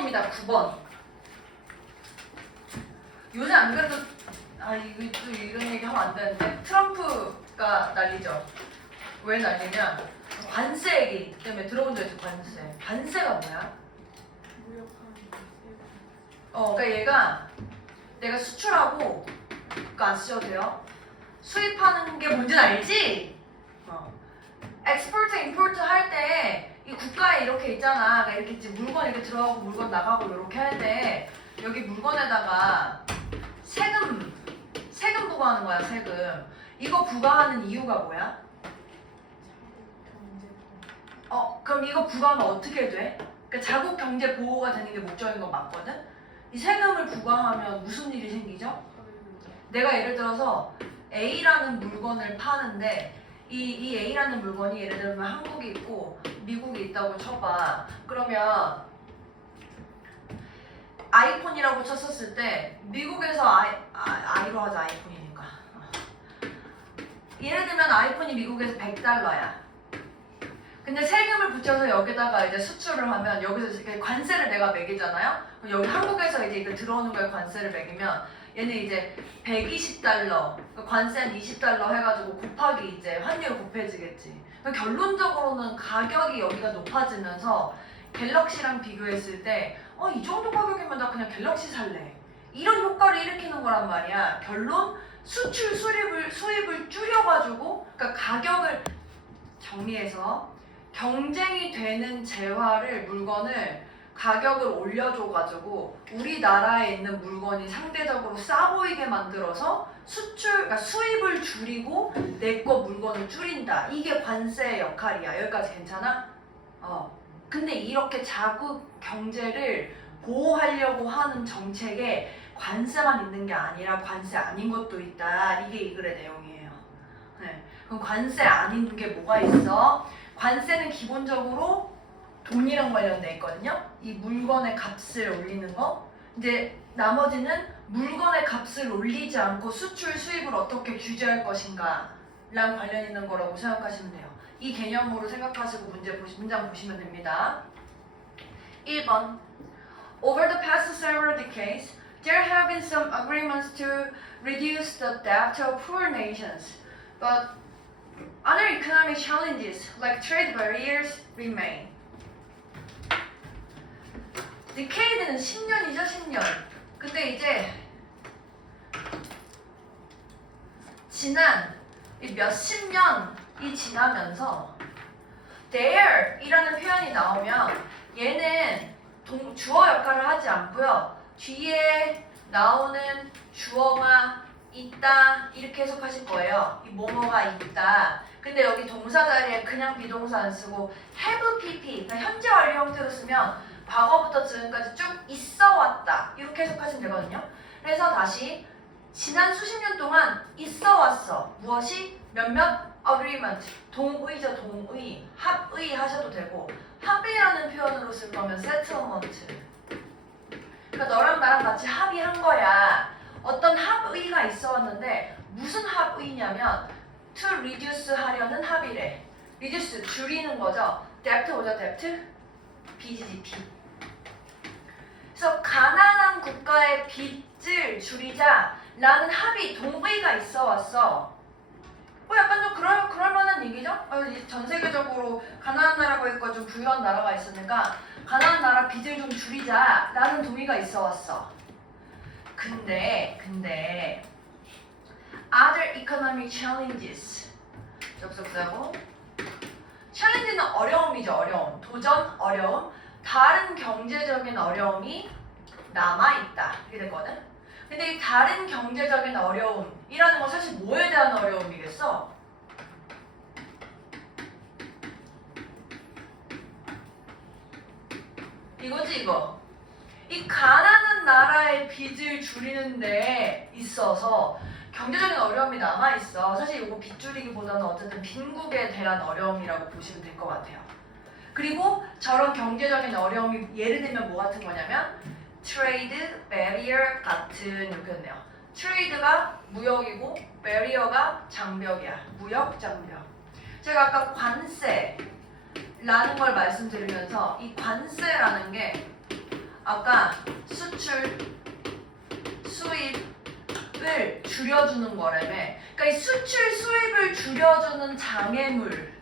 9번입니다. 9번. 요새 안 그래도 이거 또 이런 얘기 하면 안 되는데 트럼프가 난리죠. 왜 난리냐? 관세 얘기 때문에 들어본 적 있어. 관세. 관세가 뭐야? 그러니까 얘가 내가 수출하고 그거 안 쓰셔도 돼요. 수입하는 게 뭔지는 알지? 엑스포트, 임포트 할 때 이 국가에 이렇게 있잖아. 그러니까 이렇게 이제 물건 이렇게 들어가고 물건 나가고 이렇게 할 때 여기 물건에다가 세금 부과하는 거야. 세금. 이거 부과하는 이유가 뭐야? 그럼 이거 부과하면 어떻게 돼? 그러니까 자국 경제 보호가 되는 게 목적인 건 맞거든? 이 세금을 부과하면 무슨 일이 생기죠? 내가 예를 들어서 A라는 물건을 파는데 이 A라는 물건이 예를 들면 한국이 있고 미국이 있다고 쳐봐. 그러면 아이폰이라고 쳤었을 때 미국에서 아이로 하자. 아이폰이니까. 예를 들면 아이폰이 미국에서 $100야. 근데 세금을 붙여서 여기다가 이제 수출을 하면 여기서 관세를 내가 매기잖아요. 그럼 여기 한국에서 이제 이거 들어오는 거에 관세를 매기면 얘는 이제 $120, 관세 한 $20 해가지고 곱하기 이제 환율 곱해지겠지. 그러니까 결론적으로는 가격이 여기가 높아지면서 갤럭시랑 비교했을 때 이 정도 가격이면 나 그냥 갤럭시 살래. 이런 효과를 일으키는 거란 말이야. 결론 수출 수입을 줄여가지고 그러니까 가격을 정리해서 경쟁이 되는 재화를 물건을 가격을 올려줘가지고 우리나라에 있는 물건이 상대적으로 싸 보이게 만들어서 그러니까 수입을 줄이고 내 거 물건을 줄인다. 이게 관세의 역할이야. 여기까지 괜찮아? 근데 이렇게 자국 경제를 보호하려고 하는 정책에 관세만 있는 게 아니라 관세 아닌 것도 있다. 이게 이 글의 내용이에요. 네. 그럼 관세 아닌 게 뭐가 있어? 관세는 기본적으로 돈이랑 관련돼 있거든요. 이 물건의 값을 올리는 거. 이제 나머지는 물건의 값을 올리지 않고 수출 수입을 어떻게 규제할 것인가 랑 관련 있는 거라고 생각하시면 돼요. 이 개념으로 생각하시고 문장 보시면 됩니다. 1번. Over the past several decades, there have been some agreements to reduce the debt of poor nations, but other economic challenges like trade barriers remain. decade는 10년이죠, 10년. 근데 이제 지난 이 몇십 년이 지나면서 there 이라는 표현이 나오면 얘는 주어 역할을 하지 않고요. 뒤에 나오는 주어가 있다 이렇게 해석하실 거예요. 이 뭐뭐가 있다. 근데 여기 동사 자리에 그냥 비동사 안 쓰고 have pp 그러니까 현재 완료 형태로 쓰면 과거부터 지금까지 쭉 있어 왔다 이렇게 해석하시면 되거든요. 그래서 다시 지난 수십 년 동안 있어 왔어. 무엇이? 몇몇 agreement 동의죠. 동의 합의 하셔도 되고 합의라는 표현으로 쓸 거면 settlement 그러니까 너랑 나랑 같이 합의한 거야. 어떤 합의가 있어 왔는데 무슨 합의냐면 to reduce 하려는 합의래. reduce 줄이는 거죠. debt 뭐죠? debt? 빚이지 빚. 그래서 가난한 국가의 빚을 줄이자라는 합의, 동의가 있어 왔어. 약간 좀 그럴 만한 얘기죠? 전 세계적으로 가난한 나라가 있고 좀 부유한 나라가 있으니까 가난한 나라 빚을 좀 줄이자라는 동의가 있어 왔어. 근데 other economic challenges 접속사고 challenge는 어려움이죠. 어려움. 도전, 어려움. 다른 경제적인 어려움이 남아있다. 이렇게 되거든. 근데 이 다른 경제적인 어려움이라는 건 사실 뭐에 대한 어려움이겠어? 이거지 이거. 이 가난한 나라의 빚을 줄이는 데 있어서 경제적인 어려움이 남아있어. 사실 이거 빚 줄이기보다는 어쨌든 빈국에 대한 어려움이라고 보시면 될 것 같아요. 그리고 저런 경제적인 어려움이 예를 들면 뭐 같은 거냐면 트레이드, barrier 같은 이렇게 됐네요. 트레이드가 무역이고 barrier가 장벽이야. 무역, 장벽. 제가 아까 관세라는 걸 말씀드리면서 이 관세라는 게 아까 수출, 수입을 줄여주는 거라며. 그러니까 이 수출, 수입을 줄여주는 장애물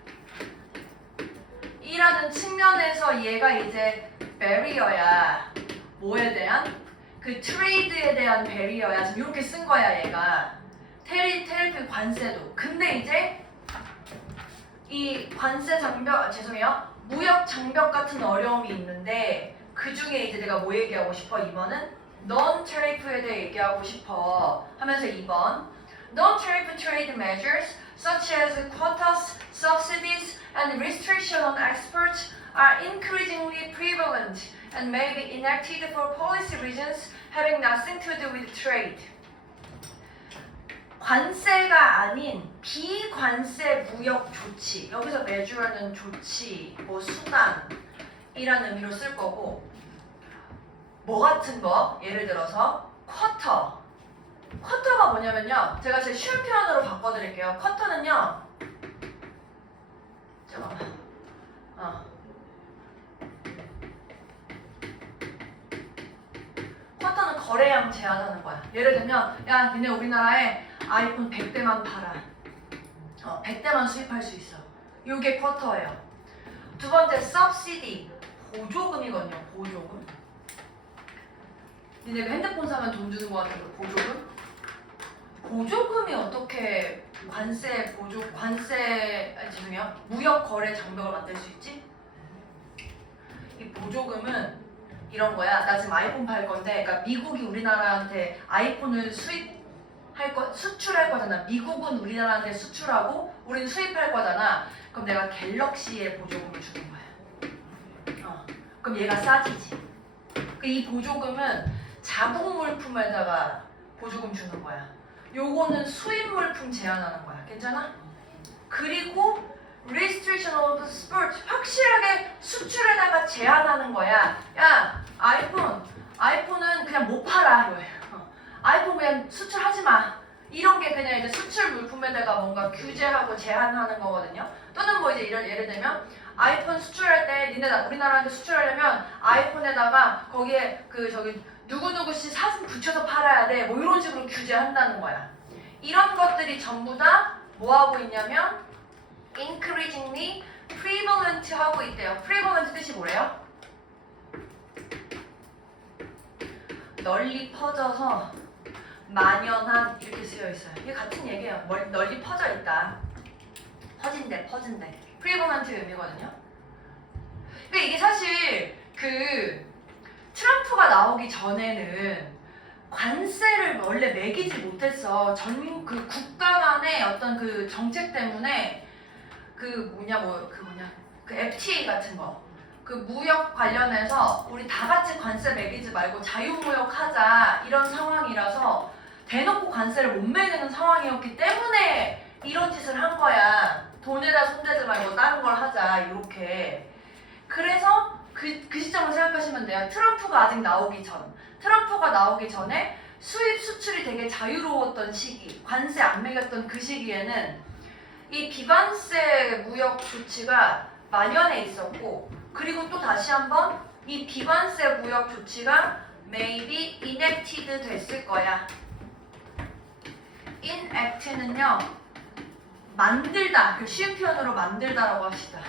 이라는 측면에서 얘가 이제 베리어야. 뭐에 대한? 그 트레이드에 대한 베리어야. 지금 이렇게 쓴 거야 얘가. 테리프 관세도. 근데 이제 이 관세 장벽, 죄송해요. 무역 장벽 같은 어려움이 있는데 그 중에 이제 내가 뭐 얘기하고 싶어? 2번은 non-tariff에 대해 얘기하고 싶어 하면서 2번 non-tariff trade measures such as quotas, subsidies, and restriction on exports are increasingly prevalent and may be enacted for policy reasons having nothing to do with trade. 관세가 아닌 비관세 무역 조치, 여기서 measure는 조치, 뭐 수단이라는 의미로 쓸 거고, 뭐 같은 거, 예를 들어서 쿼터. 쿼터가 뭐냐면요, 제가 제일 쉬운 표현으로 바꿔드릴게요. 쿼터는요, 잠깐만, 쿼터는 거래량 제한하는 거야. 예를 들면, 야, 니네 우리나라에 아이폰 100대만 팔아. 100대만 수입할 수 있어. 이게 쿼터예요. 두 번째, subsidy. 보조금이거든요, 보조금. 니네가 핸드폰 사면 돈 주는 거 같은 거 보조금? 보조금이 어떻게 죄송해요. 무역 거래 장벽을 만들 수 있지? 이 보조금은 이런 거야. 나 지금 아이폰 팔 건데, 그러니까 미국이 우리나라한테 아이폰을 수출할 거잖아. 미국은 우리나라한테 수출하고, 우리는 수입할 거잖아. 그럼 내가 갤럭시에 보조금을 주는 거야. 그럼 얘가 싸지지. 이 보조금은 자국 물품에다가 보조금 주는 거야. 요거는 수입 물품 제한하는 거야. 괜찮아? 그리고 restriction of export, 확실하게 수출에다가 제한하는 거야. 야, 아이폰은 그냥 못 팔아. 아이폰 그냥 수출하지 마. 이런 게 그냥 이제 수출 물품에다가 뭔가 규제하고 제한하는 거거든요. 또는 뭐 이제 이런 예를 들면 아이폰 수출할 때 우리나라한테 수출하려면 아이폰에다가 거기에 누구누구 씨 사진 붙여서 팔아야 돼. 뭐 이런 식으로 규제한다는 거야. 이런 것들이 전부 다 뭐 하고 있냐면 increasingly prevalent 하고 있대요. prevalent 뜻이 뭐래요? 널리 퍼져서 만연한 이렇게 쓰여 있어요. 이게 같은 얘기예요. 널리 퍼져 있다. 퍼진대. prevalent 의미거든요. 근데 이게 사실 트럼프가 나오기 전에는 관세를 원래 매기지 못했어. 국가 간의 어떤 정책 때문에 FTA 같은 거. 무역 관련해서 우리 다 같이 관세 매기지 말고 자유무역하자 이런 상황이라서 대놓고 관세를 못 매기는 상황이었기 때문에 이런 짓을 한 거야. 돈에다 손대지 말고 다른 걸 하자 이렇게. 그래서 그 시점을 생각하시면 돼요. 트럼프가 나오기 전에 수입 수출이 되게 자유로웠던 시기, 관세 안 매겼던 그 시기에는 이 비관세 무역 조치가 만연해 있었고, 그리고 또 다시 한번 이 비관세 무역 조치가 maybe enacted 됐을 거야. enact는요, 만들다, 쉬운 표현으로 만들다라고 합시다.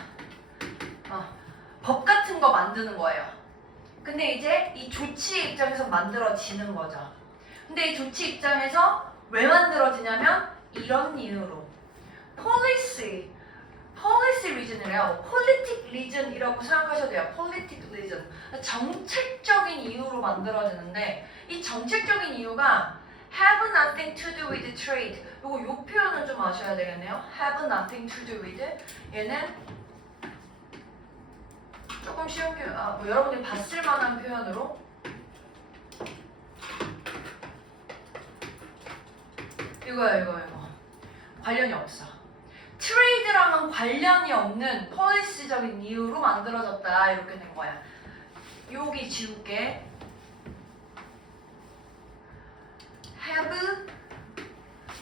법 같은 거 만드는 거예요. 근데 이제 이 조치 입장에서 만들어지는 거죠. 근데 이 조치 입장에서 왜 만들어지냐면 이런 이유로 policy reason이래요. politic reason이라고 생각하셔도 돼요. politic reason. 정책적인 이유로 만들어지는데 이 정책적인 이유가 have nothing to do with trade. 요 표현은 좀 아셔야 되겠네요. have nothing to do with. 얘는 조금 쉬운 표현, 여러분들이 봤을 만한 표현으로 이거 관련이 없어. 트레이드랑은 관련이 없는 폴리시적인 이유로 만들어졌다 이렇게 된 거야. 여기 지울게. have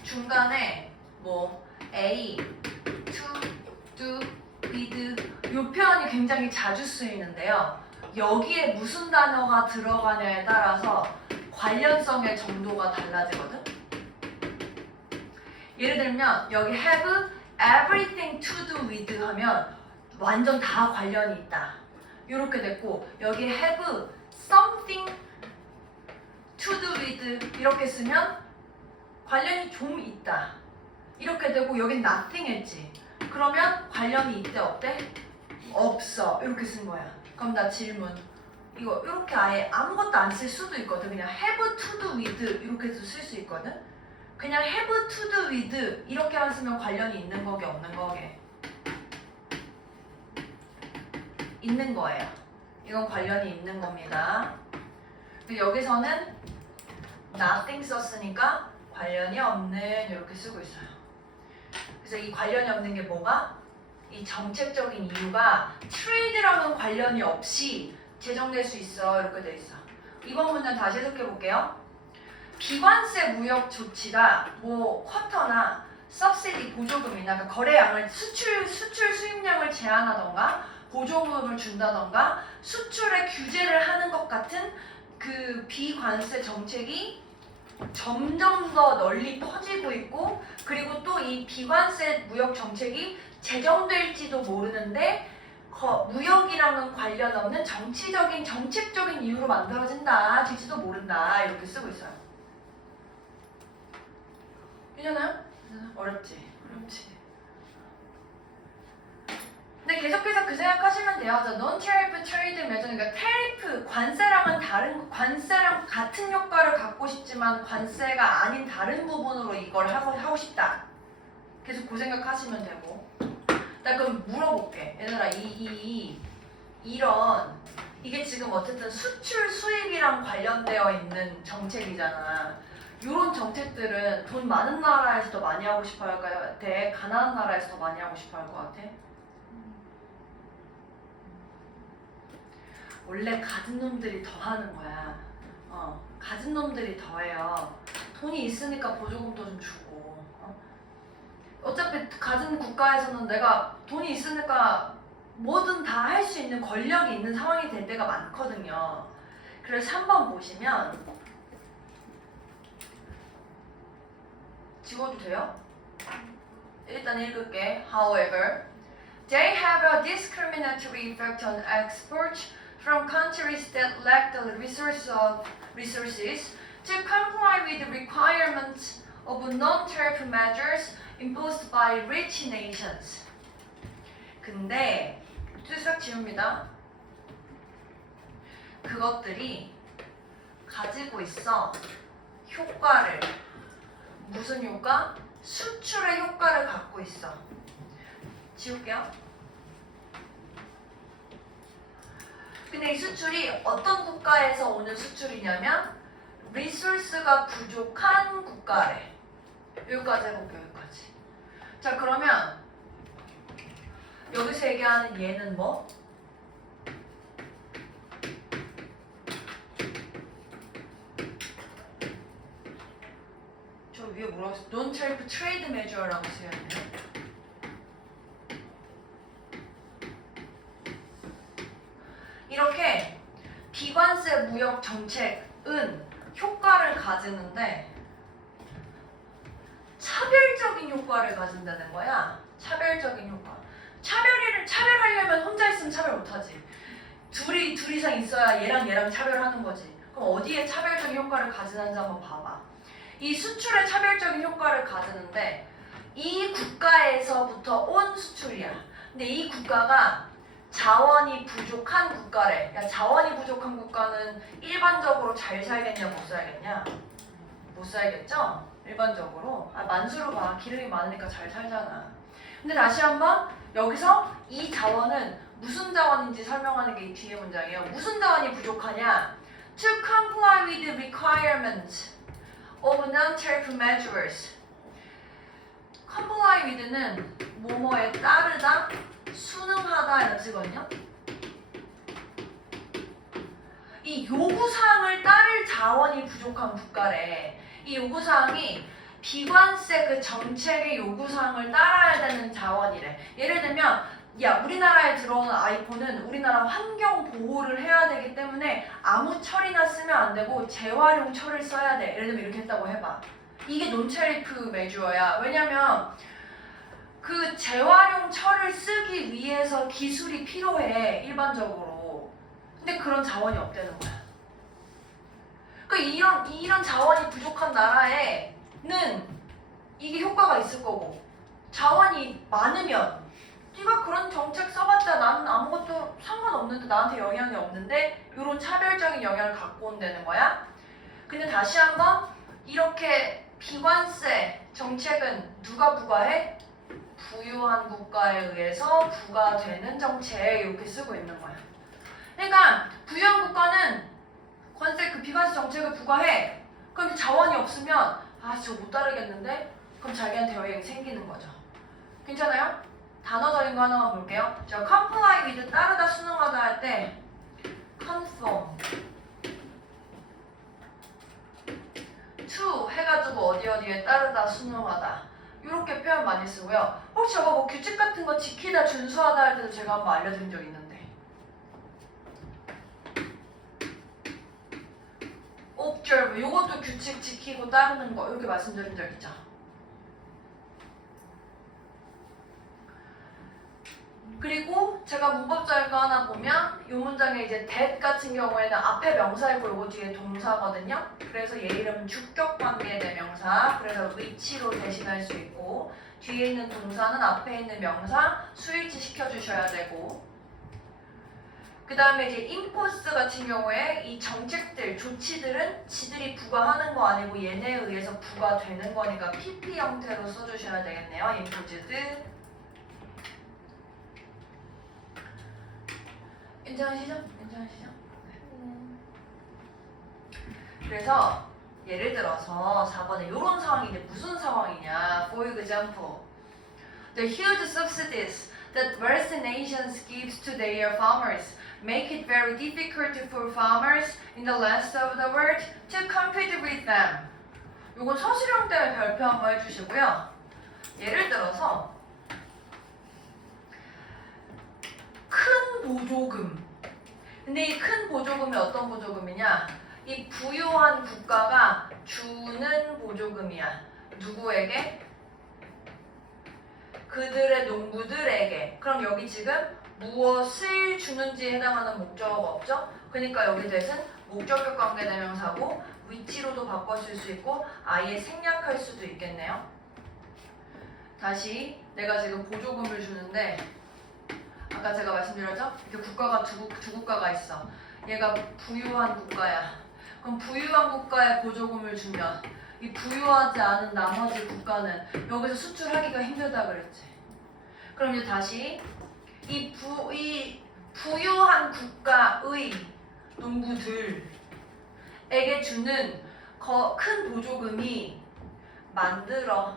중간에 뭐 A, to, do with 이 표현이 굉장히 자주 쓰이는데요. 여기에 무슨 단어가 들어가냐에 따라서 관련성의 정도가 달라지거든. 예를 들면 여기 have everything to do with 하면 완전 다 관련이 있다. 이렇게 됐고 여기 have something to do with 이렇게 쓰면 관련이 좀 있다. 이렇게 되고 여긴 nothing 했지. 그러면 관련이 있대 없대? 없어. 이렇게 쓴 거야. 그럼 나 질문. 이거 이렇게 아예 아무것도 안 쓸 수도 있거든. 그냥 have to do with 이렇게도 쓸 수 있거든. 그냥 have to do with 이렇게만 쓰면 관련이 있는 거게 없는 거게? 있는 거예요. 이건 관련이 있는 겁니다. 여기서는 nothing 썼으니까 관련이 없는 이렇게 쓰고 있어요. 그래서 이 관련이 없는 게 뭐가? 이 정책적인 이유가 trade랑은 관련이 없이 제정될 수 있어. 이렇게 돼 있어. 이번 문장 다시 해석해 볼게요. 비관세 무역 조치가 뭐 쿼터나 subsidy 보조금이나 그러니까 거래량을 수출 수입량을 제한하던가 보조금을 준다던가 수출에 규제를 하는 것 같은 그 비관세 정책이 점점 더 널리 퍼지고 있고 그리고 또 이 비관세 무역 정책이 제정될지도 모르는데 무역이랑은 관련 없는 정책적인 이유로 만들어진다. 될지도 모른다. 이렇게 쓰고 있어요. 괜찮아요? 어렵지? 어렵지. 근데 계속해서 그 생각하시면 돼요. non-tariff trade measure, 그러니까 테리프, 관세랑 같은 효과를 갖고 싶지만 관세가 아닌 다른 부분으로 이걸 하고 싶다. 계속 그 생각하시면 되고. 나 그럼 물어볼게. 얘들아, 이게 지금 어쨌든 수출 수입이랑 관련되어 있는 정책이잖아. 이런 정책들은 돈 많은 나라에서 더 많이 하고 싶어 할 것 같아? 가난한 나라에서 더 많이 하고 싶어 할 것 같아? 원래 가진 놈들이 더 하는 거야. 가진 놈들이 더 해요. 돈이 있으니까 보조금도 좀 주고. 어차피 가진 국가에서는 내가 돈이 있으니까 뭐든 다 할 수 있는 권력이 있는 상황이 될 때가 많거든요. 그래서 3번 보시면 지워도 돼요? 일단 읽을게. However, they have a discriminatory effect on exports from countries that lack the resources to comply with the requirements of non-tariff measures imposed by rich nations. 근데 싹 지웁니다. 그것들이 가지고 있어 효과를. 무슨 효과? 수출의 효과를 갖고 있어. 지울게요. 근데 이 수출이 어떤 국가에서 오는 수출이냐면 리소스가 부족한 국가래. 여기까지 해볼게요. 여기까지. 자, 그러면 여기서 얘기하는 얘는 뭐? 저 위에 뭐라고 했어? Non-tariff trade measure라고 쓰여있네요. 이렇게 비관세 무역 정책은 효과를 가지는데 차별적인 효과를 가진다는 거야. 차별적인 효과. 차별하려면 혼자 있으면 차별 못하지. 둘 이상 있어야 얘랑 차별하는 거지. 그럼 어디에 차별적인 효과를 가지는지 한번 봐봐. 이 수출에 차별적인 효과를 가지는데 이 국가에서부터 온 수출이야. 근데 이 국가가 자원이 부족한 국가래. 그러니까 자원이 부족한 국가는 일반적으로 잘 살겠냐 못 살겠냐? 못 살겠죠? 일반적으로. 만수로 봐. 기름이 많으니까 잘 살잖아. 근데 다시 한번 여기서 이 자원은 무슨 자원인지 설명하는 게 이 뒤에 문장이에요. 무슨 자원이 부족하냐? To comply with the requirements of non-tariff measures. comply with는 뭐뭐에 따르다, 순응하다 이런 뜻이거든요. 이 요구사항을 따를 자원이 부족한 국가래. 이 요구사항이 비관세 그 정책의 요구사항을 따라야 되는 자원이래. 예를 들면 야, 우리나라에 들어오는 아이폰은 우리나라 환경 보호를 해야 되기 때문에 아무 철이나 쓰면 안 되고 재활용 철을 써야 돼. 예를 들면 이렇게 했다고 해봐. 이게 논체리프 메주어야. 왜냐면 그 재활용 철을 쓰기 위해서 기술이 필요해, 일반적으로. 근데 그런 자원이 없다는 거야. 그러니까 이런 자원이 부족한 나라에는 이게 효과가 있을 거고, 자원이 많으면 네가 그런 정책 써봤자 나는 아무것도 상관없는데, 나한테 영향이 없는데, 이런 차별적인 영향을 갖고 온다는 거야. 근데 다시 한번 이렇게 비관세 정책은 누가 부과해? 부유한 국가에 의해서 부과되는 정책, 이렇게 쓰고 있는 거야. 그러니까 부유한 국가는 관세 그 비관세 정책을 부과해. 그럼 자원이 없으면 저거 못 따르겠는데? 그럼 자기한테 영향이 생기는 거죠. 괜찮아요? 단어적인 거 하나만 볼게요. 저 comply with 따르다 순응하다 할 때 conform to 해가지고 어디에 따르다 순응하다 이렇게 표현 많이 쓰고요. 혹시 저거 뭐 규칙 같은 거 지키다 준수하다 할 때도 제가 한번 알려드린 적 있는데 observe 요것도 규칙 지키고 따르는 거 이렇게 말씀드린 적 있죠. 그리고 제가 문법적인 거 하나 보면 이 문장에 이제 that 같은 경우에는 앞에 명사이고 요거 뒤에 동사거든요. 그래서 얘 이름은 주격관계 대명사. 그래서 which로 대신할 수 있고 뒤에 있는 동사는 앞에 있는 명사 스위치 시켜주셔야 되고 그 다음에 이제 impose 같은 경우에 이 정책들, 조치들은 지들이 부과하는 거 아니고 얘네에 의해서 부과되는 거니까 PP 형태로 써주셔야 되겠네요. imposed. 괜찮으시죠? 괜찮으시죠? 네. 그래서 예를 들어서 4번에 이런 상황이 이제 무슨 상황이냐? For example, the huge subsidies that Western nations gives to their farmers make it very difficult for farmers in the rest of the world to compete with them. 이건 서술형 때문에 별표 한번 해주시고요. 예를 들어서 큰 보조금. 근데 이 큰 보조금이 어떤 보조금이냐? 이 부유한 국가가 주는 보조금이야. 누구에게? 그들의 농부들에게. 그럼 여기 지금 무엇을 주는지에 해당하는 목적어가 없죠? 그러니까 여기 대신 목적격 관계대명사고 위치로도 바꿔줄 수 있고 아예 생략할 수도 있겠네요. 다시 내가 지금 보조금을 주는데 아까 제가 말씀드렸죠? 이렇게 국가가 두 국가가 있어. 얘가 부유한 국가야. 그럼 부유한 국가에 보조금을 주면 이 부유하지 않은 나머지 국가는 여기서 수출하기가 힘들다 그랬지. 그럼 이제 다시 이 부유한 국가의 농부들에게 주는 큰 보조금이 만들어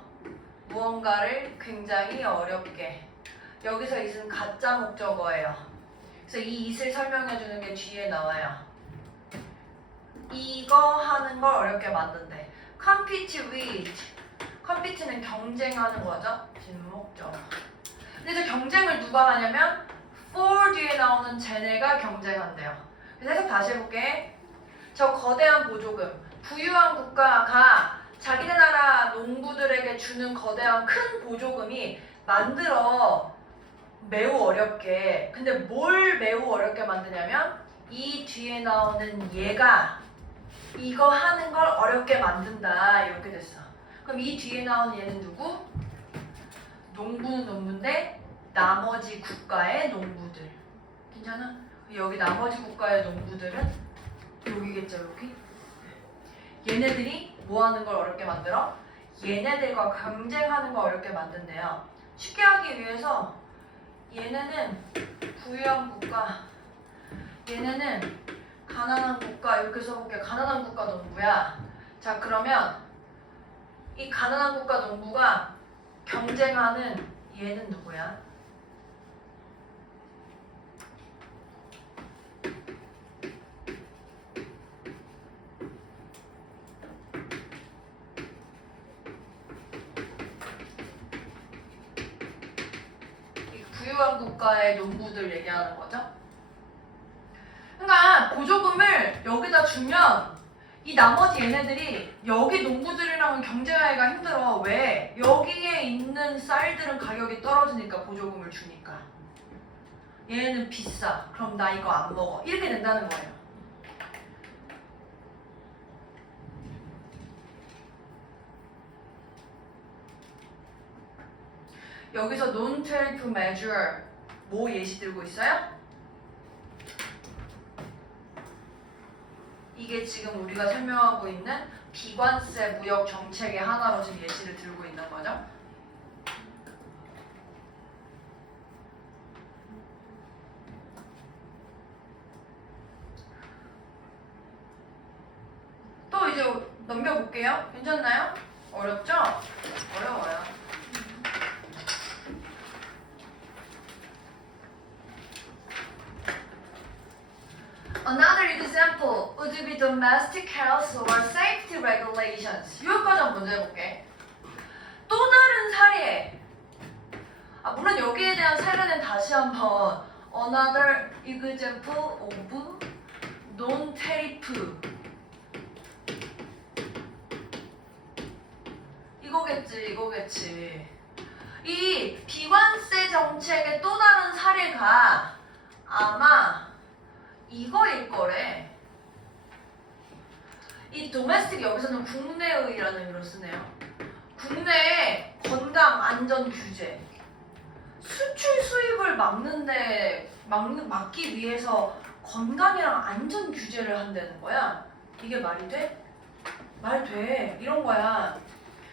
무언가를 굉장히 어렵게. 여기서 it은 가짜 목적어예요. 그래서 이 it을 설명해 주는 게 뒤에 나와요. 이거 하는 걸 어렵게 만든대. compete with. compete는 경쟁하는 거죠. 뒷목적어. 근데 저 경쟁을 누가 하냐면 for 뒤에 나오는 쟤네가 경쟁한대요. 그래서 해석 다시 해볼게. 저 거대한 보조금. 부유한 국가가 자기네 나라 농부들에게 주는 거대한 큰 보조금이 만들어 매우 어렵게. 근데 뭘 매우 어렵게 만드냐면 이 뒤에 나오는 얘가 이거 하는 걸 어렵게 만든다. 이렇게 됐어. 그럼 이 뒤에 나오는 얘는 누구? 농부는 농부인데 나머지 국가의 농부들. 괜찮아? 여기 나머지 국가의 농부들은 여기겠죠, 여기? 얘네들이 뭐 하는 걸 어렵게 만들어? 얘네들과 경쟁하는 걸 어렵게 만든대요. 쉽게 하기 위해서 얘네는 부유한 국가, 얘네는 가난한 국가. 이렇게 써볼게. 가난한 국가 농부야. 자, 그러면 이 가난한 국가 농부가 경쟁하는 얘는 누구야? 부유한 국가의 농부들 얘기하는 거죠. 그러니까 보조금을 여기다 주면 이 나머지 얘네들이 여기 농부들이랑은 경쟁하기가 힘들어. 왜? 여기에 있는 쌀들은 가격이 떨어지니까 보조금을 주니까. 얘는 비싸. 그럼 나 이거 안 먹어. 이렇게 된다는 거예요. 여기서 non-tariff measure 뭐 예시 들고 있어요? 이게 지금 우리가 설명하고 있는 비관세 무역 정책의 하나로 지금 예시를 들고 있는 거죠. 또 이제 넘겨볼게요. 괜찮나요? 어렵죠? 어려워요. Another example would be domestic health or safety regulations. 여기까지 한번 먼저 해볼게. 또 다른 사례. 물론 여기에 대한 사례는 다시 한번 Another example of non-tariff. 이거겠지. 이 비관세 정책의 또 다른 사례가 아마 이거일 거래. 이 domestic 여기서는 국내의라는 의미로 쓰네요. 국내의 건강 안전 규제. 수출 수입을 막기 위해서 건강이랑 안전 규제를 한다는 거야. 이게 말이 돼? 말 돼. 이런 거야.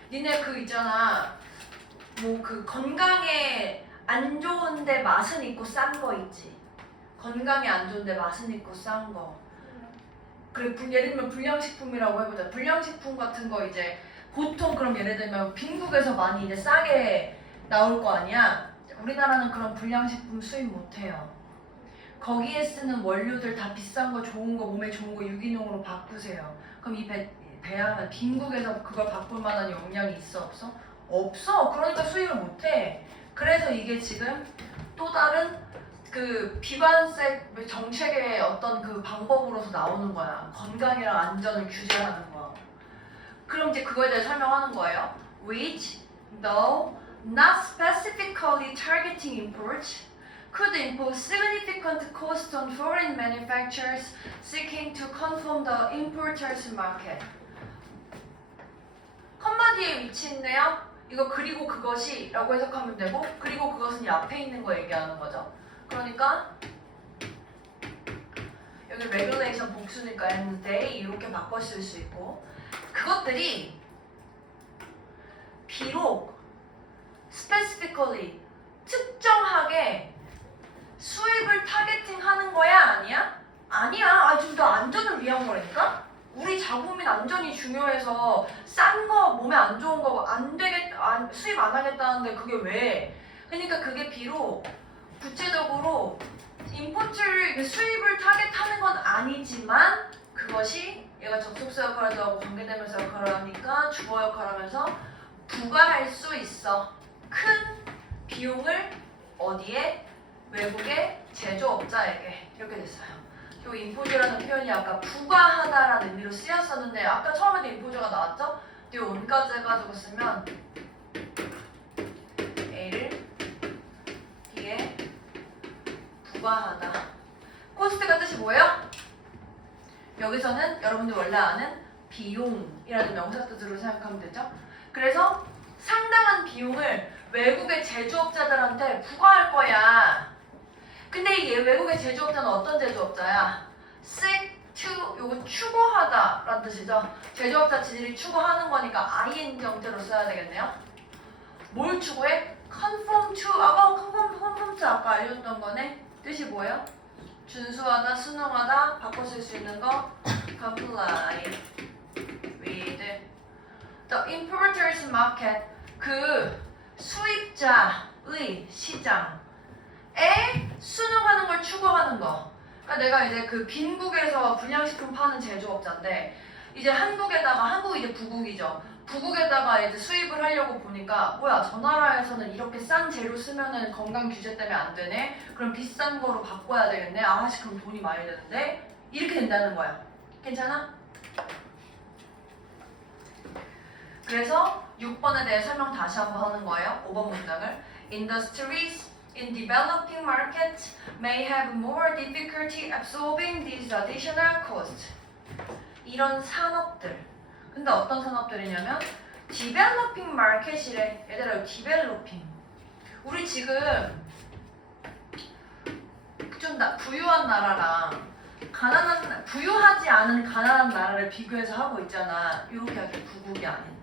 니네 그 있잖아. 뭐 그 건강에 안 좋은데 맛은 있고 싼 거 있지. 건강에 안 좋은데 맛은 있고 싼 거. 그래 예를 들면 불량식품이라고 해보자. 불량식품 같은 거 이제 보통 그럼 예를 들면 빈국에서 많이 이제 싸게 나올 거 아니야. 우리나라는 그런 불량식품 수입 못해요. 거기에 쓰는 원료들 다 비싼 거, 좋은 거, 몸에 좋은 거 유기농으로 바꾸세요. 그럼 이 배양은 빈국에서 그걸 바꿀 만한 역량이 있어 없어? 없어. 그러니까 수입을 못해. 그래서 이게 지금 또 다른 그 비관세 정책의 어떤 그 방법으로서 나오는 거야. 건강이랑 안전을 규제하는 거. 그럼 이제 그거에 대해 설명하는 거예요. Which, though not specifically targeting imports, could impose significant costs on foreign manufacturers seeking to conform the importers market. 컴마 뒤에 위치 있네요. 이거 그리고 그것이 라고 해석하면 되고, 그리고 그것은 이 앞에 있는 거 얘기하는 거죠. 그러니까 여기 regulation 복수니까 and they 이렇게 바꿔 쓸 수 있고, 그것들이 비록 specifically 특정하게 수입을 타겟팅하는 거야? 아니야? 아니야. 지금 너 안전을 위한 거라니까? 우리 자국민 안전이 중요해서 싼 거, 몸에 안 좋은 거 수입 안 하겠다는데 그게 왜? 그러니까 그게 비록 구체적으로 임포트를 수입을 타겟하는 건 아니지만 그것이 얘가 접속사 역할도 하고 관계대명사 역할을 하니까 주어 역할을 하면서 부과할 수 있어. 큰 비용을 어디에? 외국의 제조업자에게. 이렇게 됐어요. 이 임포즈라는 표현이 아까 부과하다라는 의미로 쓰였었는데 아까 처음에도 임포즈가 나왔죠? 이 on까지 해가지고 쓰면 A를 B에 부과하다. 코스트가 뜻이 뭐예요? 여기서는 여러분들 원래 아는 비용이라는 명사 뜻으로 생각하면 되죠? 그래서 상당한 비용을 외국의 제조업자들한테 부과할 거야. 근데 이 외국의 제조업자는 어떤 제조업자야? seek to, 요거 추구하다 라는 뜻이죠. 제조업자 지들이 추구하는 거니까 ing 형태로 써야 되겠네요. 뭘 추구해? conform to, conform to 아까 알려줬던 거네. 뜻이 뭐예요? 준수하다, 순응하다, 바꿔 쓸 수 있는 거 comply with the importer's market. 그 수입자의 시장에 순응하는 걸 추구하는 거. 그러니까 내가 이제 그 빈국에서 불량식품 파는 제조업자인데 이제 한국이 이제 부국이죠. 부국에다가 이제 수입을 하려고 보니까 뭐야 저 나라에서는 이렇게 싼 재료 쓰면은 건강 규제 때문에 안 되네. 그럼 비싼 거로 바꿔야 되겠네. 아씨 그럼 돈이 많이 드는데 이렇게 된다는 거야. 괜찮아? 그래서 6번에 대해 설명 다시 한번 하는 거예요. 5번 문장을 Industries in developing markets may have more difficulty absorbing these additional costs. 이런 산업들. 근데 어떤 산업들이냐면 developing market이래. 얘들아 developing. 우리 지금 좀 부유한 나라랑 가난한 부유하지 않은 가난한 나라를 비교해서 하고 있잖아. 이렇게 할게. 부국이 아닌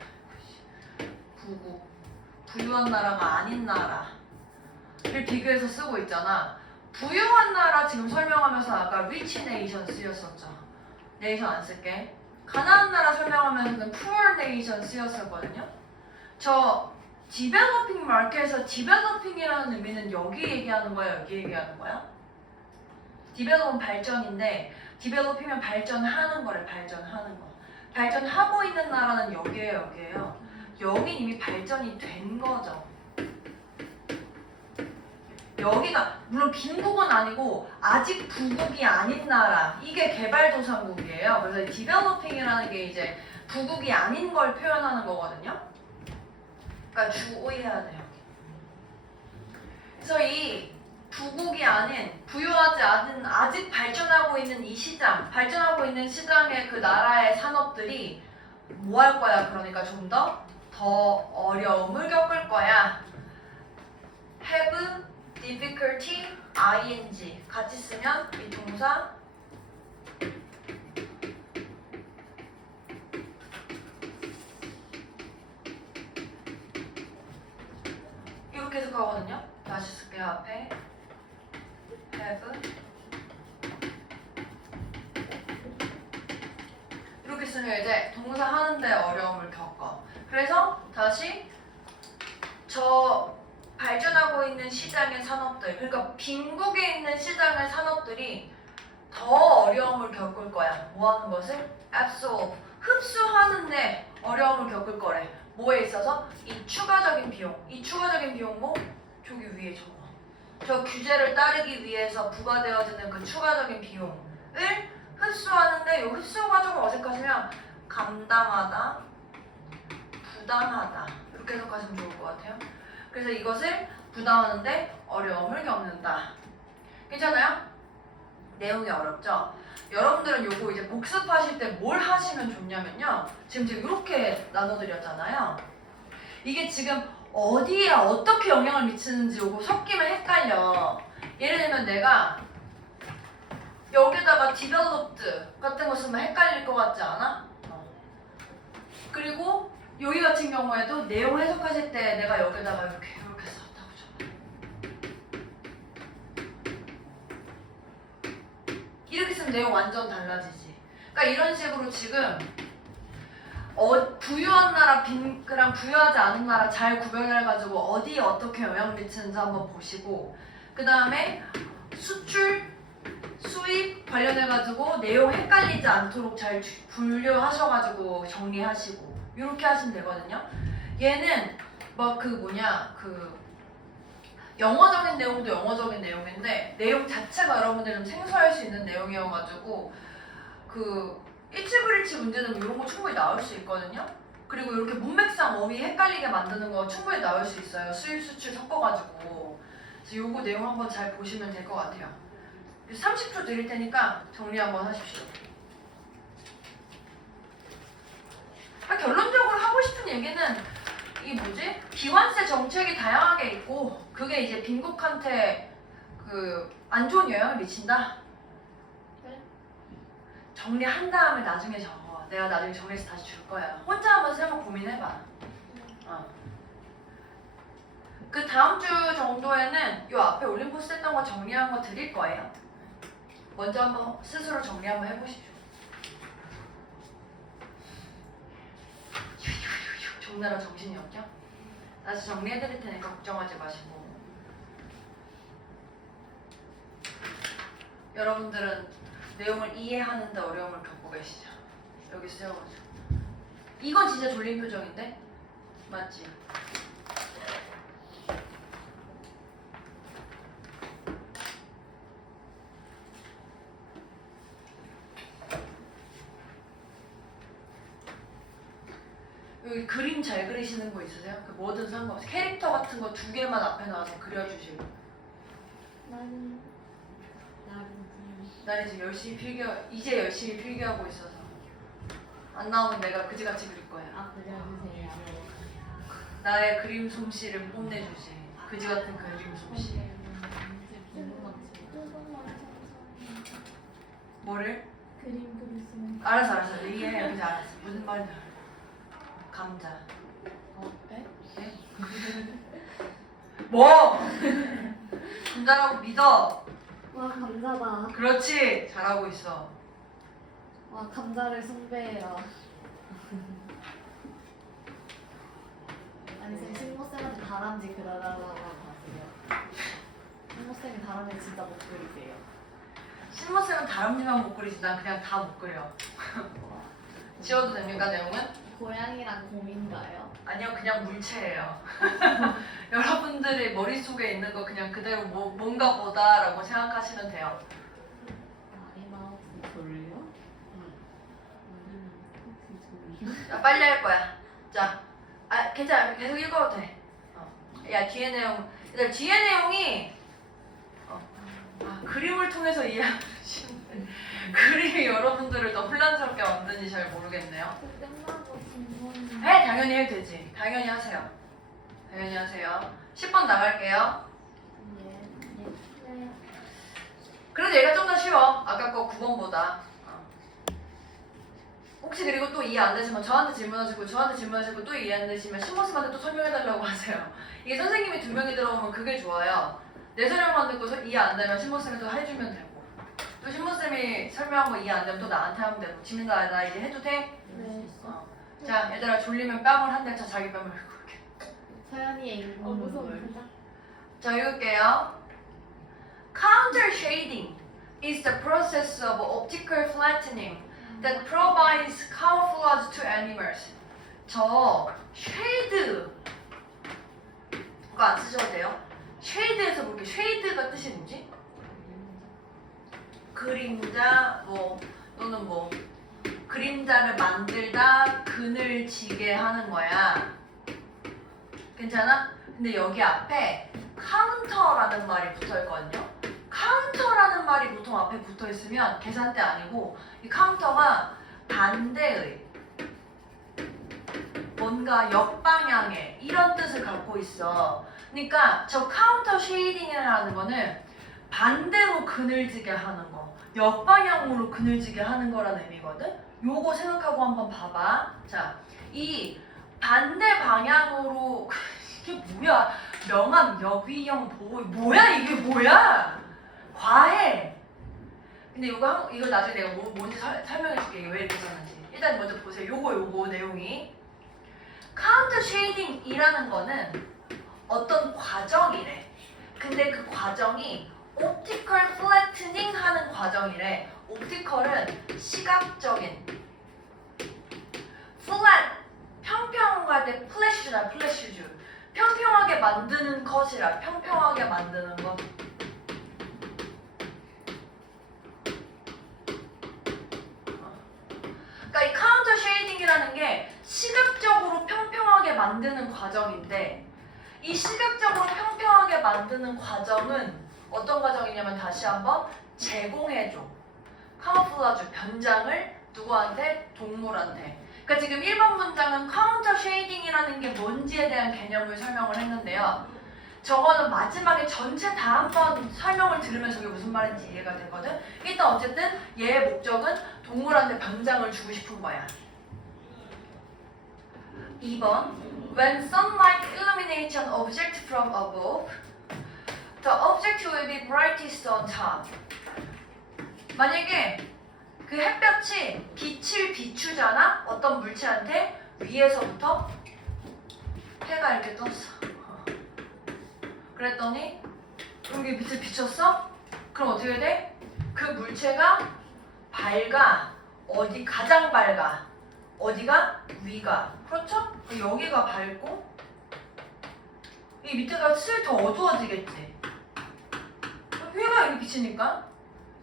부국. 부유한 나라가 아닌 나라를 비교해서 쓰고 있잖아. 부유한 나라 지금 설명하면서 아까 rich nation 쓰였었죠. 네이션 안 쓸게. 가난한 나라 설명하면서는 poor nation 쓰였었거든요. 저 developing market에서 developing이라는 의미는 여기 얘기하는 거야, 여기 얘기하는 거야? develop은 발전인데 develop이면 발전하는 거래, 발전하는 거. 발전하고 있는 나라는 여기에요, 여기에요. 여긴 이미 발전이 된 거죠. 여기가 물론 빈국은 아니고 아직 부국이 아닌 나라, 이게 개발도상국이에요. 그래서 디벨로핑이라는 게 이제 부국이 아닌 걸 표현하는 거거든요. 그러니까 주의해야 돼요. 그래서 이 부국이 아닌 부유하지 않은 아직 발전하고 있는 이 시장, 발전하고 있는 시장의 그 나라의 산업들이 뭐 할 거야? 그러니까 좀 더 어려움을 겪을 거야. have difficulty, ing 같이 쓰면 이 동사 이렇게 해석하거든요. 다시 쓸게요. 앞에 have 이렇게 쓰면 이제 동사 하는데 어려움을 겪어. 그래서 다시 저 발전하고 있는 시장의 산업들, 그러니까 빈국에 있는 시장의 산업들이 더 어려움을 겪을 거야. 뭐 하는 것을? absorb, 흡수하는데 어려움을 겪을 거래. 뭐에 있어서? 이 추가적인 비용. 이 추가적인 비용 뭐? 저기 위에 저거. 저 규제를 따르기 위해서 부과되어지는 그 추가적인 비용을 흡수하는데 이 흡수 과정을 어색하시면 감당하다, 부담하다 이렇게 해석하시면 좋을 것 같아요. 그래서 이것을 부담하는데 어려움을 겪는다. 괜찮아요? 내용이 어렵죠? 여러분들은 요거 이제 복습하실 때 뭘 하시면 좋냐면요. 지금 제가 이렇게 나눠드렸잖아요. 이게 지금 어디에 어떻게 영향을 미치는지 요거 섞이면 헷갈려. 예를 들면 내가 여기다가 developed 같은 거 쓰면 헷갈릴 것 같지 않아? 그리고 여기 같은 경우에도 내용 해석하실 때 내가 여기다가 이렇게 썼다고 쳐. 이렇게 쓰면 내용 완전 달라지지. 그러니까 이런 식으로 지금 부유한 나라, 빈그랑 부유하지 않은 나라 잘 구별해가지고 어디에 어떻게 영향 미치는지 한번 보시고 그 다음에 수출, 수입 관련해가지고 내용 헷갈리지 않도록 잘 분류하셔가지고 정리하시고 이렇게 하시면 되거든요. 얘는 막 그 영어적인 내용도 영어적인 내용인데 내용 자체가 여러분들 좀 생소할 수 있는 내용이어가지고 그 일치불일치 문제는 이런 거 충분히 나올 수 있거든요. 그리고 이렇게 문맥상 어휘 헷갈리게 만드는 거 충분히 나올 수 있어요. 수입 수출 섞어가지고. 그래서 요거 내용 한번 잘 보시면 될 것 같아요. 30초 드릴 테니까 정리 한번 하십시오. 결론적으로 하고 싶은 얘기는 이 뭐지? 비관세 정책이 다양하게 있고 그게 이제 빈국한테 그 안 좋은 영향을 미친다. 정리한 다음에 나중에 적어. 내가 나중에 정리해서 다시 줄 거야. 혼자 한번 한번 고민해봐. 그 다음 주 정도에는 요 앞에 올림포스 했던 거 정리한 거 드릴 거예요. 먼저 한번 스스로 정리 한번 해보십시오. 정나라 정신이 없죠? 다시 정리해드릴 테니까 걱정하지 마시고. 여러분들은 내용을 이해하는데 어려움을 겪고 계시죠? 여기 쓰여가지고 이건 진짜 졸린 표정인데? 맞지? 여기 그림 잘 그리시는 거 있으세요? 그 뭐든 상관없이 캐릭터 같은 거 2개만 앞에 놔서 그려주시고. 나는 나는 지금 이제 열심히 필기하고 있어서 안 나오면 내가 그지같이 그릴 거야. 그려주세요. 나의 그림 솜씨를 뽐내주지. 그지같은 그림 솜씨. 뭐를? 그림 그리시는 알았어. 이해해. 그지 알았어. 무슨 말인지 알아. 감자. 에? 네? 뭐? 감자라고 믿어. 와 감자다. 그렇지. 잘하고 있어. 와 감자를 숭배해요. 아니 지금 신모쌤한테 다람쥐 그려달라고 하세요. 신모쌤이 다람쥐 진짜 못 그리세요. 신모쌤은 다람쥐만 못 그리지. 난 그냥 다 못 그려. 지워도 됩니까 내용은? 고양이랑 곰인가요? 아니요, 그냥 물체예요. 여러분들의 머릿속에 있는 거 그냥 그대로 뭔가 보다라고 생각하시면 돼요. 에마 혹시 졸려? 자, 빨리 할 거야. 자, 괜찮아. 계속 읽어도 돼. 야, 뒤에 내용. 얘들 뒤에 내용이 그림을 통해서 이해하시면 그림이 여러분들을 더 혼란스럽게 만드는지 잘 모르겠네요. 끝나고 질문. 당연히 해도 되지. 당연히 하세요. 당연히 하세요. 10번 나갈게요. 네. 그래도 얘가 좀 더 쉬워. 아까 거 9번보다. 혹시 그리고 또 이해 안 되시면 저한테 질문하시고 또 이해 안 되시면 신모쌤한테 또 설명해달라고 하세요. 이게 선생님이 2명이 들어오면 그게 좋아요. 내 설명만 듣고 이해 안 되면 신모쌤이 또 해주면 되고 또 신모쌤이 설명한 거 이해 안 되면 또 나한테 하면 되고 지민아 나 이제 해도 돼? 네. 자 얘들아 졸리면 뺨을 한 대 쳐 자기 뺨을 그렇게. 서연이의 인공 눈물. 자 읽을게요. Counter shading is the process of optical flattening that provides camouflage to animals. 저 쉐이드 그거 안 쓰셔도 돼요. 쉐이드에서 볼게요. 쉐이드가 뜻이 뭐지? 그림자 또는 그림자를 만들다 그늘지게 하는 거야. 괜찮아? 근데 여기 앞에 카운터라는 말이 붙어 있거든요. 카운터라는 말이 보통 앞에 붙어 있으면 계산대 아니고 이 카운터가 반대의 뭔가 역방향의 이런 뜻을 갖고 있어. 그러니까 저 카운터 쉐이딩이라는 거는 반대로 그늘지게 하는 거, 역방향으로 그늘지게 하는 거라는 의미거든. 요거 생각하고 한번 봐봐. 자, 이 반대 방향으로 이게 뭐야? 명암, 역위형, 보호 뭐야 이게 뭐야? 과해. 근데 이거 나중에 내가 뭔지 설명해줄게. 이게 왜 이렇게 썼는지. 일단 먼저 보세요. 요거 내용이 카운터 쉐이딩이라는 거는 어떤 과정이래. 근데 그 과정이 옵티컬 플래트닝 하는 과정이래. 옵티컬은 시각적인 플랫 평평할 때 플래슈즈 평평하게 만드는 컷이라 평평하게 만드는 것. 그러니까 이 카운터 쉐이딩이라는 게 시각적으로 평평하게 만드는 과정인데 이 시각적으로 평평하게 만드는 과정은 어떤 과정이냐면 다시 한번 제공해줘. 카모플라주 변장을 누구한테? 동물한테. 그러니까 지금 1번 문장은 카운터 쉐이딩이라는 게 뭔지에 대한 개념을 설명을 했는데요. 저거는 마지막에 전체 다 한번 설명을 들으면 저게 무슨 말인지 이해가 되거든. 일단 어쨌든 얘의 목적은 동물한테 변장을 주고 싶은 거야. 2번 When sunlight illuminates an object from above, the object will be brightest on top. 만약에 그 햇볕이 빛을 비추잖아? 어떤 물체한테 위에서부터 해가 이렇게 떴어. 그랬더니 여기 빛을 비췄어? 그럼 어떻게 돼? 그 물체가 밝아. 가장 밝아. 어디가? 위가. 그렇죠? 여기가 밝고 이 밑에가 슬 더 어두워지겠지. 위가 이렇게 비치니까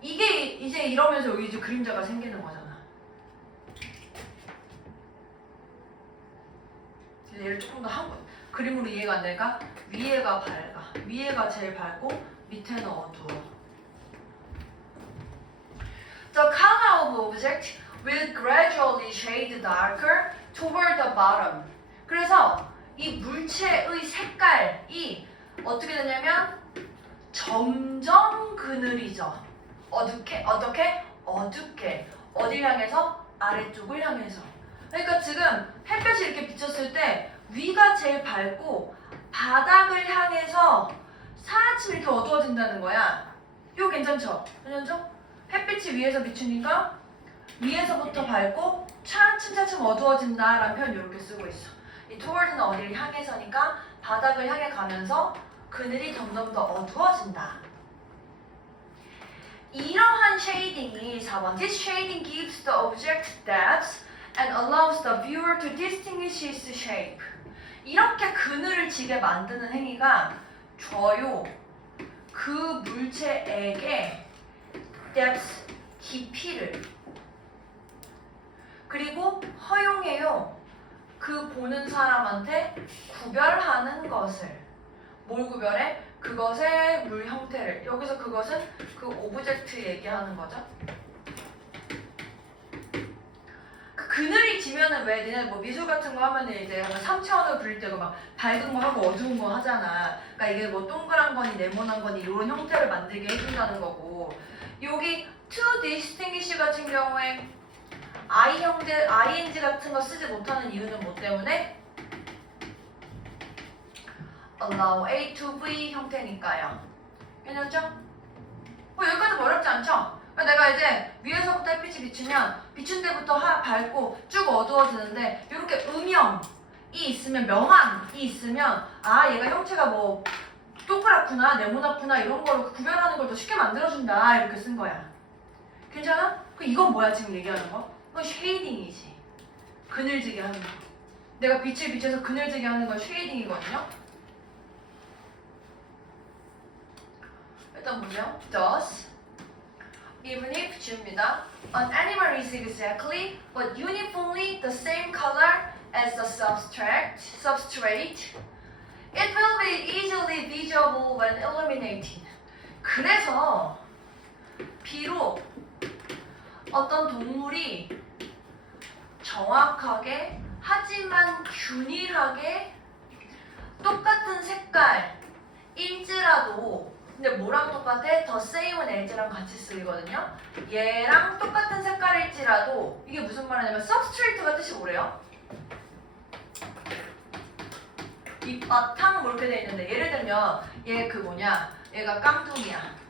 이게 이제 이러면서 여기 이제 그림자가 생기는 거잖아. 얘를 조금 더 그림으로 이해가 안 되니까 위에가 밝아. 위에가 제일 밝고 밑에는 어두워. The color of object will gradually shade darker toward the bottom. 그래서 이 물체의 색깔이 어떻게 되냐면 점점 그늘이죠. 어둡게 어딜 향해서? 아래쪽을 향해서. 그러니까 지금 햇볕이 이렇게 비쳤을 때 위가 제일 밝고 바닥을 향해서 차츰 이렇게 어두워진다는 거야. 이거 괜찮죠? 괜찮죠? 햇빛이 위에서 비추니까 위에서부터 밝고 차츰 어두워진다라는 표현 이렇게 쓰고 있어. 이 toward는 어디를 향해서니까 바닥을 향해 가면서 그늘이 점점 더 어두워진다. 이러한 쉐이딩이 4번. This shading gives the object depth and allows the viewer to distinguish its shape. 이렇게 그늘을 지게 만드는 행위가 줘요. 그 물체에게 depth, 깊이를 그리고 허용해요. 그 보는 사람한테 구별하는 것을. 뭘 구별해? 그것의 물 형태를. 여기서 그것은 그 오브젝트 얘기하는 거죠. 그 그늘이 지면은 왜 니네 뭐 미술 같은 거 하면은 이제 3차원을 그릴 때도 막 밝은 거 하고 어두운 거 하잖아. 그러니까 이게 뭐 동그란 거니 네모난 거니 이런 형태를 만들게 해준다는 거고. 여기 to distinguish 같은 경우에 I 형태, ing 같은 거 쓰지 못하는 이유는 뭐 때문에? allow A to B 형태니까요. 괜찮죠? 여기까지 어렵지 않죠? 내가 이제 위에서부터 햇빛이 비추면 비춘 데부터 밝고 쭉 어두워지는데 이렇게 음영이 있으면 명암이 있으면 아 얘가 형체가 뭐 동그랗구나 네모나구나 이런 거를 구별하는 걸 더 쉽게 만들어준다 이렇게 쓴 거야. 괜찮아? 이건 뭐야 지금 얘기하는 거? 이건 쉐이딩이지. 그늘지게 하는 거. 내가 빛을 비춰서 그늘지게 하는 건 쉐이딩이거든요. 일단 보세요. Thus, even if 줍니다. An animal is exactly but uniformly the same color as the substrate. It will be easily visible when illuminated. 그래서 비록 어떤 동물이 정확하게 하지만 균일하게 똑같은 색깔일지라도 근데 뭐랑 똑같아? The same은 as랑 같이 쓰이거든요. 얘랑 똑같은 색깔일지라도 이게 무슨 말이냐면 substrate가 뜻이 뭐래요? 이 바탕 뭐 이렇게 돼 있는데 예를 들면 얘 그 뭐냐 얘가 깡둥이야.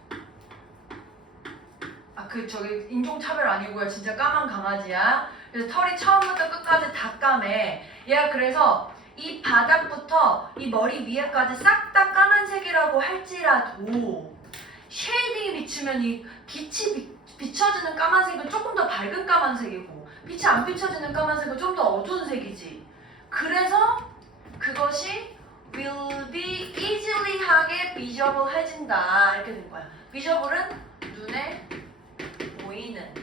저기 인종차별 아니고요. 진짜 까만 강아지야. 그래서 털이 처음부터 끝까지 다 까매. 얘가 그래서 이 바닥부터 이 머리 위에까지 싹 다 까만색이라고 할지라도 쉐이딩이 비추면 이 빛이 비춰지는 까만색은 조금 더 밝은 까만색이고 빛이 안 비춰지는 까만색은 좀 더 어두운 색이지. 그래서 그것이 will be easily 하게 visible 해진다 이렇게 된 거야. visible은 눈에 보이는.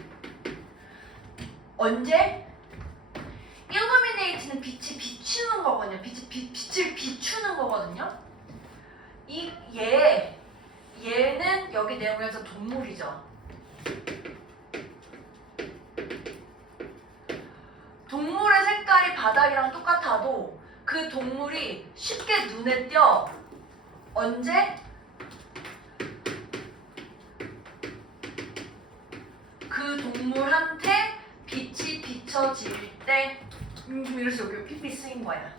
언제? illuminate는 빛이 비추는 거거든요. 빛을 비추는 거거든요. 얘는 여기 내용에서 동물이죠. 동물의 색깔이 바닥이랑 똑같아도 그 동물이 쉽게 눈에 띄어. 언제? 그 동물한테 빛이 비춰질 때 이래서 여기 핏빛 쓰인 거야.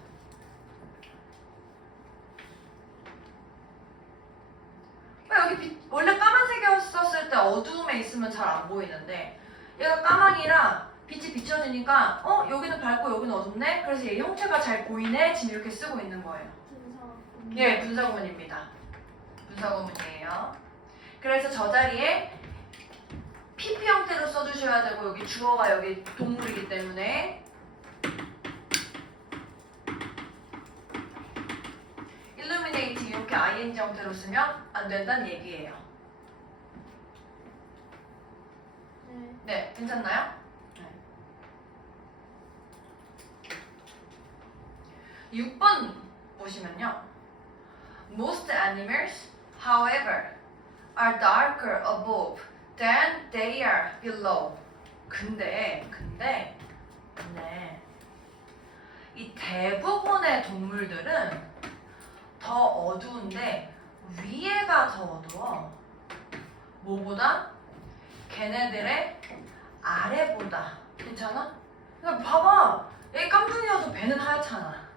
여기 원래 까만색이었을 때 어두움에 있으면 잘 안 보이는데 얘가 까망이라 빛이 비춰지니까 여기는 밝고 여기는 어둡네? 그래서 얘 형태가 잘 보이네? 지금 이렇게 쓰고 있는 거예요. 예, 분사구문입니다. 분사구문이에요. 그래서 저 자리에 PP 형태로 써주셔야 되고 여기 주어가 여기 동물이기 때문에 이렇게 ing 형태로 쓰면 안 된다는 얘기예요. 네. 네, 괜찮나요? 6번 보시면요. Most animals, however, are darker above than they are below. 근데 이 대부분의 동물들은 더 어두운데 위에가 더 어두워. 뭐보다? 걔네들의 아래보다. 괜찮아? 그러니까 봐봐. 얘 깜둥이여도 배는 하얗잖아.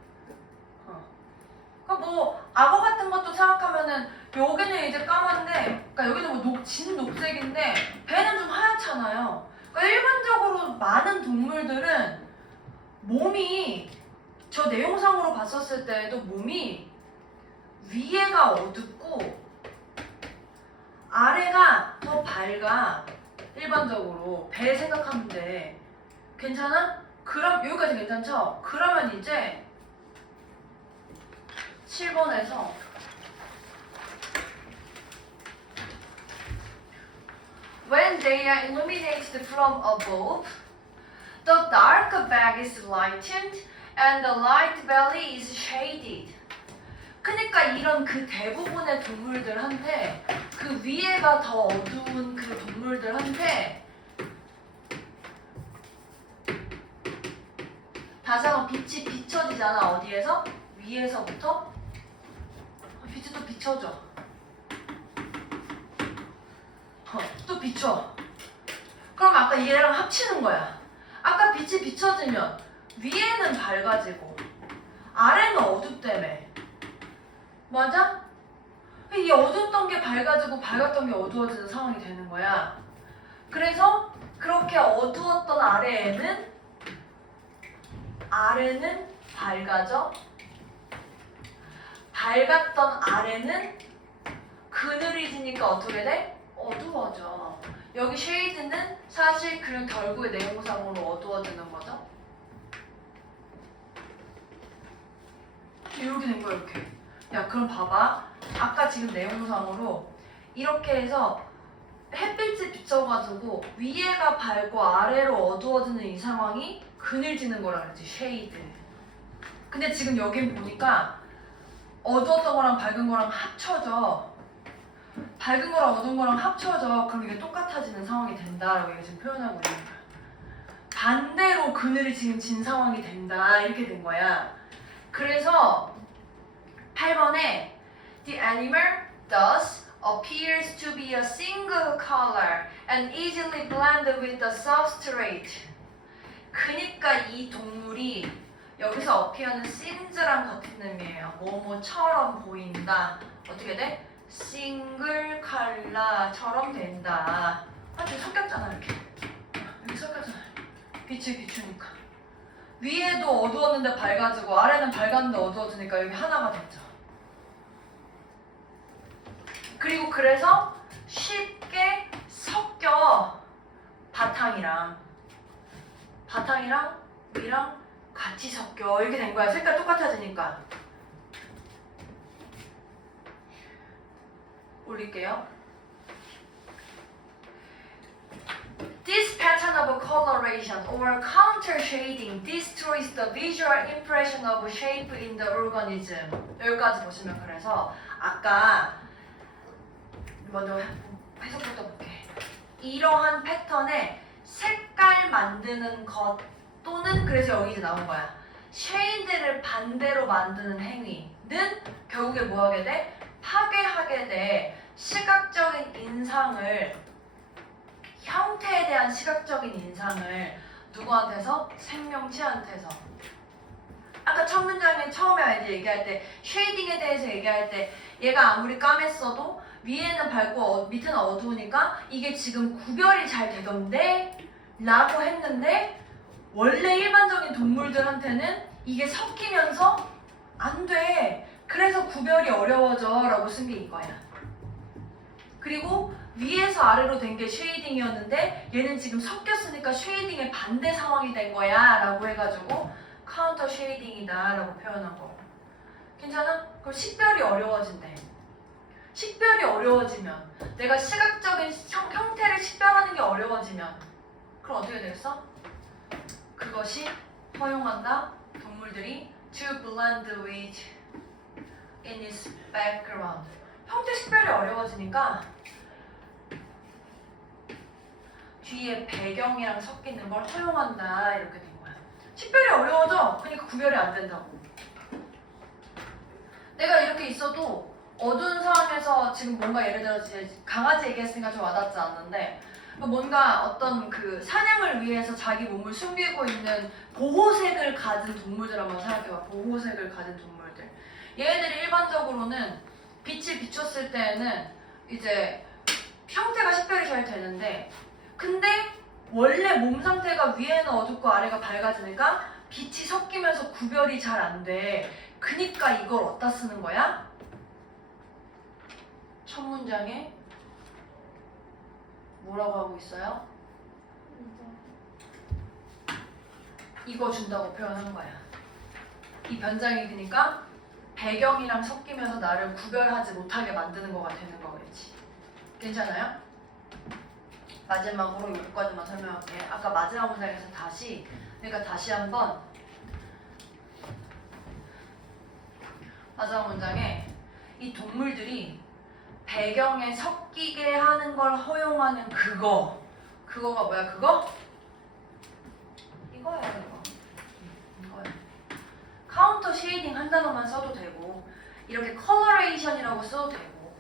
그러니까 뭐 악어 같은 것도 생각하면은 여기는 이제 까만데, 그러니까 여기는 뭐 진 녹색인데 배는 좀 하얗잖아요. 그러니까 일반적으로 많은 동물들은 몸이 저 내용상으로 봤었을 때도 몸이 위에가 어둡고 아래가 더 밝아. 일반적으로 배 생각하면 돼. 괜찮아? 그럼 여기까지 괜찮죠? 그러면 이제 7번에서 When they are illuminated from above, the dark back is lightened and the light belly is shaded. 그러니까 이런 그 대부분의 동물들한테 그 위에가 더 어두운 그 동물들한테 다시 한번 빛이 비춰지잖아. 어디에서? 위에서부터 빛이 또 비춰져. 또 비춰. 그럼 아까 얘랑 합치는 거야. 아까 빛이 비춰지면 위에는 밝아지고 아래는 어둡다며. 맞아? 이 어두웠던 게 밝아지고 밝았던 게 어두워지는 상황이 되는 거야. 그래서 그렇게 어두웠던 아래는 밝아져. 밝았던 아래는 그늘이지니까 어떻게 돼? 어두워져. 여기 쉐이드는 사실 그냥 결국에 내용상으로 어두워지는 거죠. 이렇게 된 거야, 이렇게. 야, 그럼 봐봐. 아까 지금 내용상으로 이렇게 해서 햇빛이 비춰가지고 위에가 밝고 아래로 어두워지는 이 상황이 그늘지는 거라 그러지, 쉐이드. 근데 지금 여긴 보니까 어두웠던 거랑 밝은 거랑 합쳐져. 밝은 거랑 어두운 거랑 합쳐져. 그럼 이게 똑같아지는 상황이 된다라고 얘가 지금 표현하고 있는 거야. 반대로 그늘이 지금 진 상황이 된다. 이렇게 된 거야. 그래서 8번에 The animal thus appears to be a single color and easily blended with the substrate. 그니까 이 동물이 여기서 appear는 seems랑 같은 의미예요. 뭐뭐처럼 보인다. 어떻게 돼? 싱글 컬러처럼 된다. 아, 지금 섞였잖아, 이렇게. 여기 섞였잖아. 빛이 비추니까. 위에도 어두웠는데 밝아지고 아래는 밝았는데 어두워지니까 여기 하나가 됐죠. 그리고 그래서 쉽게 섞여. 바탕이랑 위랑 같이 섞여. 이렇게 된 거야. 색깔 똑같아지니까. 올릴게요. This pattern of coloration or counter shading destroys the visual impression of shape in the organism. 여기까지 보시면 그래서 아까 먼저 해석부터 볼게. 이러한 패턴의 색깔 만드는 것 또는 그래서 여기 이제 나온 거야. 쉐이드를 반대로 만드는 행위는 결국에 뭐 하게 돼? 파괴하게 돼. 시각적인 인상을, 형태에 대한 시각적인 인상을 누구한테서? 생명체한테서. 아까 첫 문장에 처음에 이제 얘기할 때 쉐이딩에 대해서 얘기할 때 얘가 아무리 까맸어도 위에는 밝고 밑에는 어두우니까 이게 지금 구별이 잘 되던데? 라고 했는데 원래 일반적인 동물들한테는 이게 섞이면서 안 돼. 그래서 구별이 어려워져 라고 쓴 게 이거야. 그리고 위에서 아래로 된 게 쉐이딩이었는데 얘는 지금 섞였으니까 쉐이딩의 반대 상황이 된 거야 라고 해가지고 카운터 쉐이딩이다 라고 표현한 거. 괜찮아? 그럼 식별이 어려워진대. 식별이 어려워지면 내가 시각적인 형태를 식별하는 게 어려워지면 그럼 어떻게 되겠어? 그것이 허용한다. 동물들이 to blend with in its background. 형태 식별이 어려워지니까 뒤에 배경이랑 섞이는 걸 허용한다. 이렇게 된 거야. 식별이 어려워져. 그러니까 구별이 안 된다고. 내가 이렇게 있어도 어두운 상황에서 지금 뭔가 예를 들어 강아지 얘기했으니까 좀 와닿지 않는데 뭔가 어떤 그 사냥을 위해서 자기 몸을 숨기고 있는 보호색을 가진 동물들 한번 생각해봐. 보호색을 가진 동물들. 얘네들이 일반적으로는 빛을 비췄을 때에는 이제 형태가 식별이 잘 되는데 근데 원래 몸 상태가 위에는 어둡고 아래가 밝아지니까 빛이 섞이면서 구별이 잘 안 돼. 그니까 이걸 어디다 쓰는 거야? 첫 문장에 뭐라고 하고 있어요? 이거 준다고 표현하는 거야. 이 변장이 그러니까 배경이랑 섞이면서 나를 구별하지 못하게 만드는 거가 되는 거겠지. 괜찮아요? 마지막으로 여기까지만 설명할게. 아까 마지막 문장에서 다시 그러니까 다시 한번 마지막 문장에 이 동물들이 배경에 섞이게 하는 걸 허용하는 그거가 뭐야? 그거? 이거야 이거야. 카운터 쉐이딩 한 단어만 써도 되고 이렇게 컬러레이션이라고 써도 되고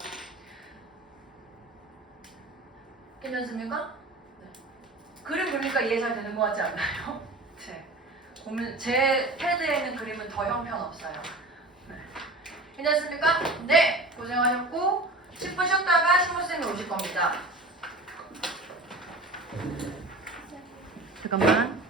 괜찮습니까? 네. 그림 그리니까 이해 잘 되는 거 같지 않나요? 제 패드에는 그림은 더 형편없어요. 네. 괜찮습니까? 네! 고생하셨고 10분 쉬었다가 신부쌤이 오실 겁니다. 잠깐만.